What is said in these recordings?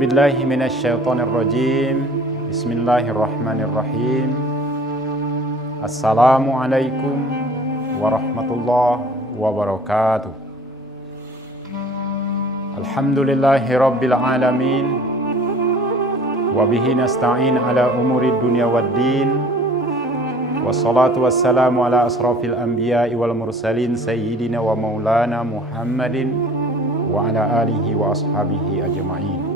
A'udzubillahi minasyaitonirrajim. Bismillahirrahmanirrahim. Assalamualaikum warahmatullahi wabarakatuh. Alhamdulillahi rabbil alamin. Wabihi nasta'in ala umuri dunya waddin. Wassalatu wassalamu ala asrafil anbiya'i wal mursalin sayyidina wa maulana Muhammadin wa ala alihi wa ashabihi ajma'in.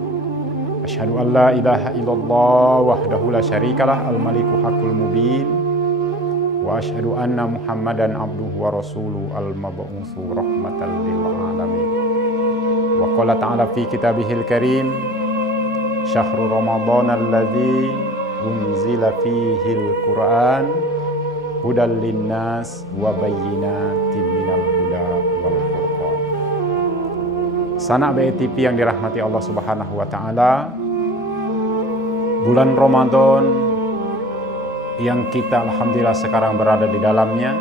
Asyhadu an la ilaha illallah wahdahu la syarikalah al-maliku haqqul mubin. Wa asyhadu anna Muhammadan abduhu wa rasuluhu al-mab'utsu rahmatan lil alamin. Wa qala ta'ala fi kitabihil karim, syahrul ramadan alladzi unzila fihil Qur'an hudal linnas wa bayyinatin minal huda wal furqan. Sanak BTV yang dirahmati Allah Subhanahu wa taala, bulan Ramadan yang kita alhamdulillah sekarang berada di dalamnya,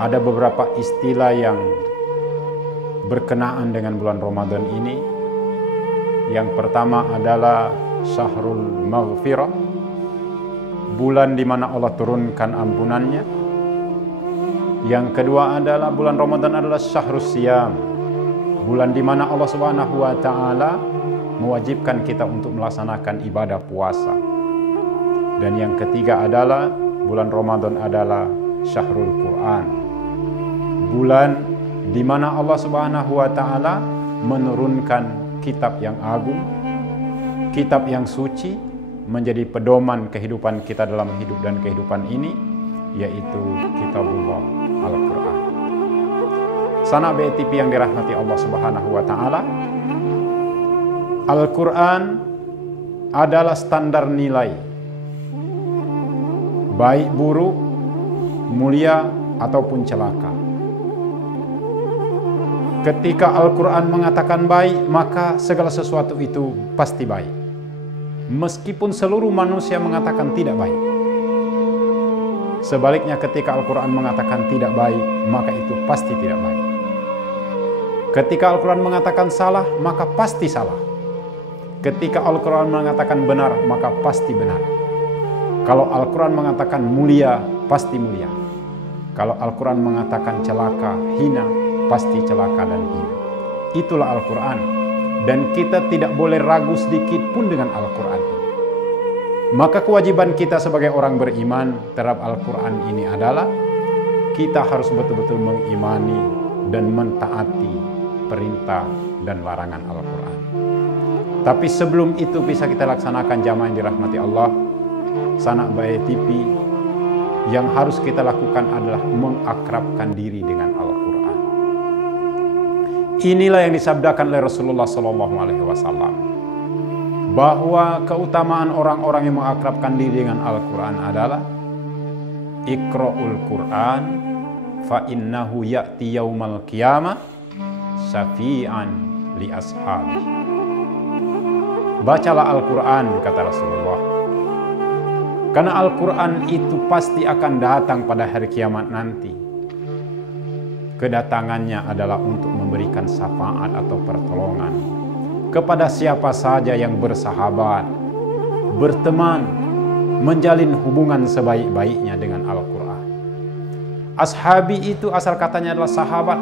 ada beberapa istilah yang berkenaan dengan bulan Ramadan ini. Yang pertama adalah Syahrul Maghfirah, bulan di mana Allah turunkan ampunannya. Yang kedua adalah bulan Ramadan adalah Syahrus Siyam, bulan di mana Allah Subhanahu wa taala mewajibkan kita untuk melaksanakan ibadah puasa. Dan yang ketiga adalah bulan Ramadan adalah Syahrul Quran, bulan di mana Allah Subhanahu wa taala menurunkan kitab yang agung, kitab yang suci, menjadi pedoman kehidupan kita dalam hidup dan kehidupan ini, yaitu Kitabullah Al-Quran. Sanak BTV yang dirahmati Allah Subhanahu wa taala, Al-Quran adalah standar nilai, baik buruk, mulia ataupun celaka. Ketika Al-Quran mengatakan baik, maka segala sesuatu itu pasti baik. Meskipun seluruh manusia mengatakan tidak baik. Sebaliknya ketika Al-Quran mengatakan tidak baik, maka itu pasti tidak baik. Ketika Al-Quran mengatakan salah, maka pasti salah. Ketika Al-Quran mengatakan benar, maka pasti benar. Kalau Al-Quran mengatakan mulia, pasti mulia. Kalau Al-Quran mengatakan celaka, hina, pasti celaka dan hina. Itulah Al-Quran. Dan kita tidak boleh ragu sedikit pun dengan Al-Quran. Maka kewajiban kita sebagai orang beriman terhadap Al-Quran ini adalah kita harus betul-betul mengimani dan mentaati perintah dan larangan Al-Quran. Tapi sebelum itu bisa kita laksanakan jamaah yang dirahmati Allah, sanak BTV, yang harus kita lakukan adalah mengakrabkan diri dengan Al-Quran. Inilah yang disabdakan oleh Rasulullah SAW, bahwa keutamaan orang-orang yang mengakrabkan diri dengan Al-Quran adalah Iqra'ul Quran fa innahu ya'ti yaumal qiyamah syafi'an li ashabi. Bacalah Al-Quran, kata Rasulullah, karena Al-Quran itu pasti akan datang pada hari kiamat nanti. Kedatangannya adalah untuk memberikan syafaat atau pertolongan kepada siapa saja yang bersahabat, berteman, menjalin hubungan sebaik-baiknya dengan Al-Quran. Ashabi itu asal katanya adalah sahabat.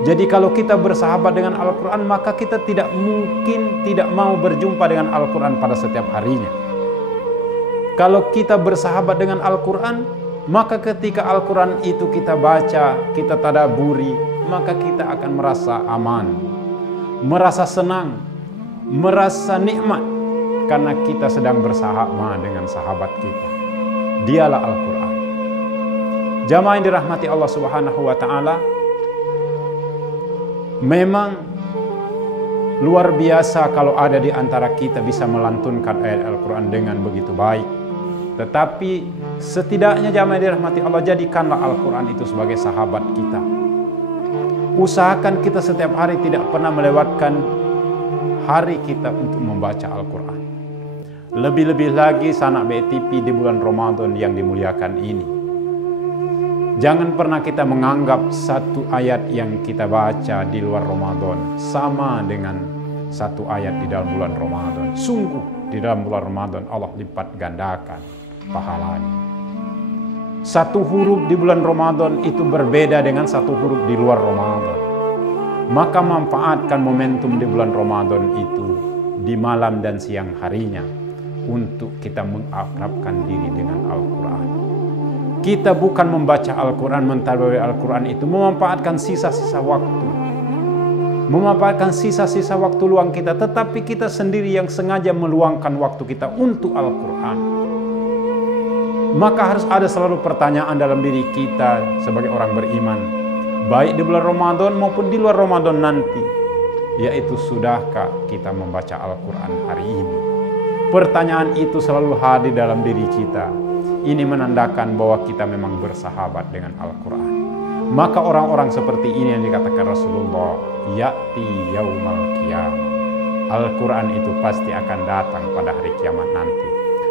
Jadi kalau kita bersahabat dengan Al-Quran, maka kita tidak mungkin tidak mau berjumpa dengan Al-Quran pada setiap harinya. Kalau kita bersahabat dengan Al-Quran, maka ketika Al-Quran itu kita baca, kita tadaburi, maka kita akan merasa aman, merasa senang, merasa nikmat, karena kita sedang bersahabat dengan sahabat kita. Dialah Al-Quran. Jamaah yang dirahmati Allah Subhanahu wa taala, memang luar biasa kalau ada di antara kita bisa melantunkan ayat Al-Quran dengan begitu baik. Tetapi setidaknya jamaah dirahmati Allah, jadikanlah Al-Quran itu sebagai sahabat kita. Usahakan kita setiap hari tidak pernah melewatkan hari kita untuk membaca Al-Quran. Lebih-lebih lagi sanak BTV di bulan Ramadan yang dimuliakan ini. Jangan pernah kita menganggap satu ayat yang kita baca di luar Ramadan sama dengan satu ayat di dalam bulan Ramadan. Sungguh di dalam bulan Ramadan Allah lipat gandakan pahalanya. Satu huruf di bulan Ramadan itu berbeda dengan satu huruf di luar Ramadan. Maka manfaatkan momentum di bulan Ramadan itu di malam dan siang harinya untuk kita mengakrabkan diri dengan Al-Quran. Kita bukan membaca Al-Quran, mentadaburi Al-Quran itu memanfaatkan sisa-sisa waktu. Memanfaatkan sisa-sisa waktu luang kita, tetapi kita sendiri yang sengaja meluangkan waktu kita untuk Al-Quran. Maka harus ada selalu pertanyaan dalam diri kita sebagai orang beriman, baik di bulan Ramadan maupun di luar Ramadan nanti, yaitu sudahkah kita membaca Al-Quran hari ini? Pertanyaan itu selalu hadir dalam diri kita. Ini menandakan bahwa kita memang bersahabat dengan Al-Quran. Maka orang-orang seperti ini yang dikatakan Rasulullah, ya'ti yaumal qiyamah. Al-Quran itu pasti akan datang pada hari kiamat nanti.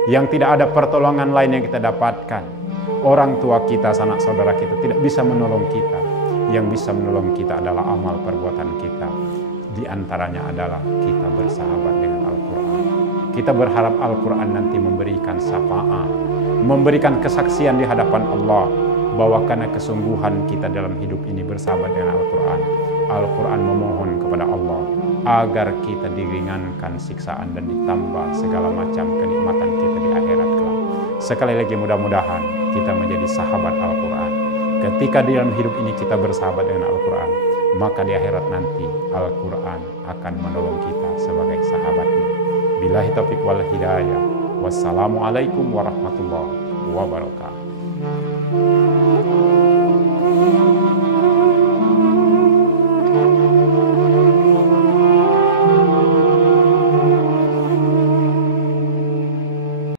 Yang tidak ada pertolongan lain yang kita dapatkan. Orang tua kita, sanak saudara kita tidak bisa menolong kita. Yang bisa menolong kita adalah amal perbuatan kita. Di antaranya adalah kita bersahabat dengan Al-Quran. Kita berharap Al-Quran nanti memberikan syafaat, memberikan kesaksian di hadapan Allah, bahwa karena kesungguhan kita dalam hidup ini bersahabat dengan Al-Quran, Al-Quran memohon kepada Allah agar kita diringankan siksaan dan ditambah segala macam kenikmatan kita di akhirat kelak. Sekali lagi mudah-mudahan kita menjadi sahabat Al-Quran. Ketika di dalam hidup ini kita bersahabat dengan Al-Quran, maka di akhirat nanti Al-Quran akan menolong kita sebagai sahabatnya. Billahi taufiq wal hidayah. Wassalamualaikum warahmatullahi wabarakatuh.